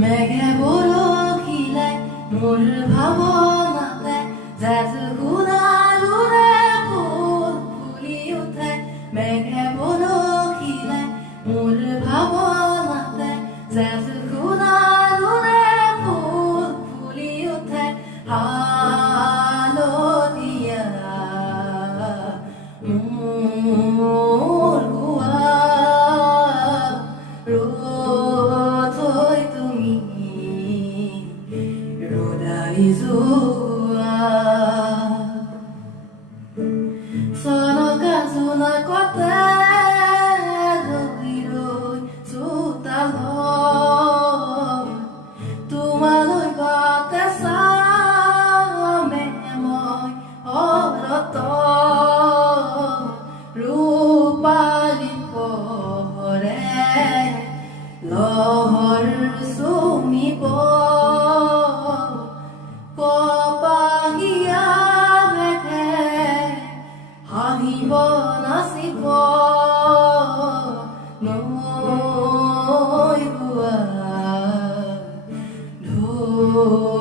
মেঘে বৰষিলে মোৰ ভাৱনাতে জেঠুকুনাৰুৰে ফুল ফুলি উঠে। মেঘে বৰষিলে মোৰ ভাৱনাতে জেঠুকুনাৰুৰে ফুল ফুলি উঠে। হালধীয়া মোৰ ৰ'দ হৈ তুমি ৰ'দাই যোৱা। চনকা জোনাকতে ৰৈ ৰৈ চোতালত তোমালৈ বাটে চামে মই অৰত। ৰূপালী পোহৰে লহৰ চুমিব কপাহীয়া মেঘে হাঁহিব নাচিব নৈ বোৱা ঢৌ